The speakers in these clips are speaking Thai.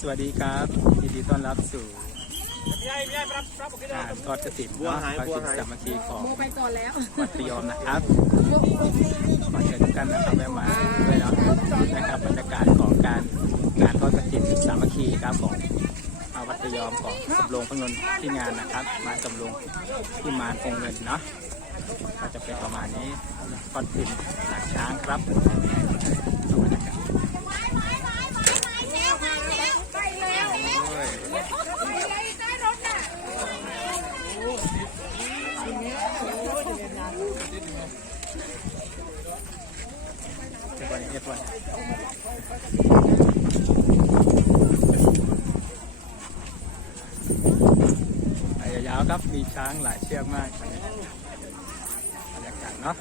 สวัสดีครับยินดีต้อนรับสู่งานทอดกระถิ่นบัวหายทอดบัวกระถิ่นหายสามัคคีของไปก่อนแล้ววัดพยอมนะครับมาเชิญกท่านนะครับแวะมาด้วยเนาะนะครับบรรยากาศของการงานทอดกระถิ่นสามัคคีครับของวัดพยอมของสำโรงพนนที่งานนะครับ มาสำโรงที่มารคงเงินเนาะก็จะเป็นประมาณนี้ทอดกระถิ่นหลังช้างครับดูบรรยากาศโอ้ย เรียบร้อยเรียบร้อย ไปยาวครับมีช้างหลายเชือกมากบรรยากาศเนาะ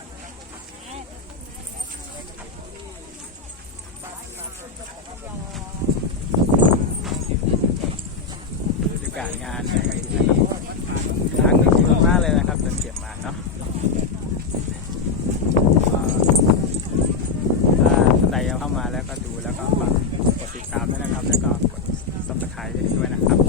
บรรยากาศงานเนี่ช้างหนึ่งเยอะมากเลยนะครับจนเก็บมาเนาะอ่า ถ้าท่านใดยังเข้ามาแล้วก็ดูแล้วก็ฝากก ด้วยนะครับ แล้วก็กด subscribe ด้วยนะครับ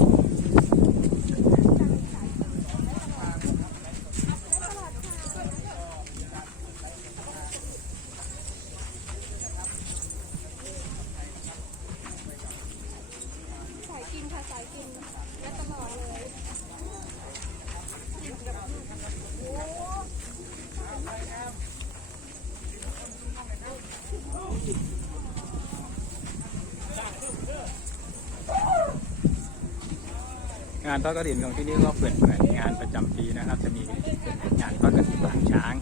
านค่ะสายกินและตลอดเลยงานทอดกระถินของที่นี่ก็เปิดเหมือนงานประจำปีนะครับ จะมีเป็นงานทอดกระถินหลังช้าง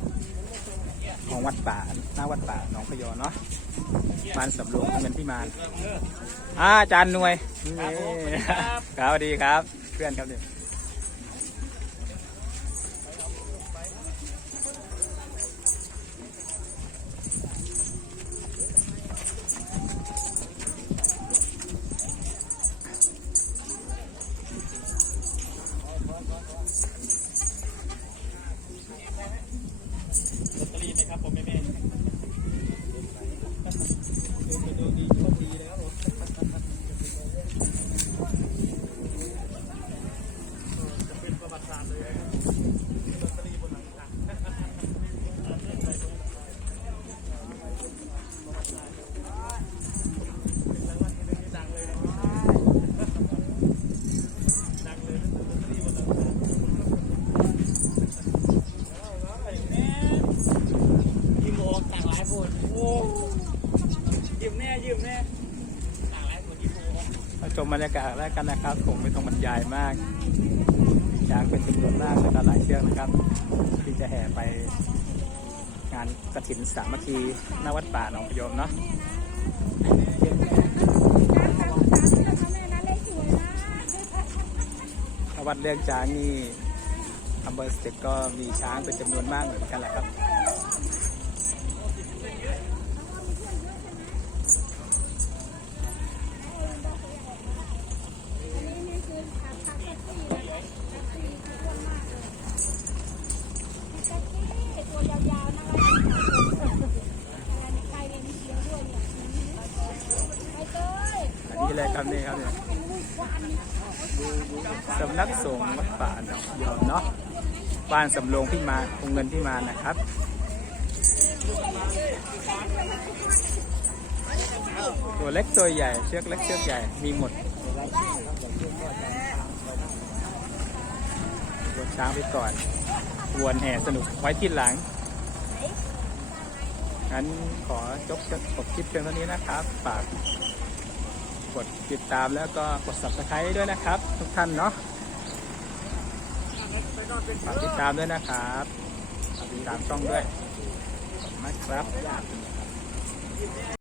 ของวัดป่าหน้าวัดป่าหนองพยอเนาะมานสำรวงเงินที่มานอาจารย์หน่วยครับสวัสดีครับ เพื่อนครับเนี่ย ลอตเตอรี่ไหมครับผมแม่แม่โอนโอ้ยิ้มแน่ยิ้มแน่ต่างหลายคนยิ้มโอกมาชมบรรยากาศแล้วกันนะครับคงไม่ต้องบรรยายมากช้างเป็นจำนวนมากแล้วก็หลายเชือกนะครับ ที่จะแห่ไปงานกระถินสามัคคีหน้าวัดป่าหนองพยมเนาะวัดเรื่องช้างนี่อำเภอสเตึกก็มีช้างเป็นจำนวนมากเหมือนกันแหละครับ ครับนี่ครับเนี่ยสำนักสงฆ์วัดป่าหนองยอมเนาะบ้านสำโรงพี่มาคงเงินพี่มานะครับตัวเล็กตัวใหญ่เชือกเล็กเชือกใหญ่มีหมดวนช้างไปก่อนวนแห่สนุกไว้ที่หลังงั้นขอจบจบคลิปเพียงเท่านี้นะครับฝาก กดติดตามแล้วก็กด subscribe ด้วยนะครับ ทุกท่านเนาะฝากติดตามด้วยนะครับฝากติดตามช่องด้วยขอบคุณมากครับ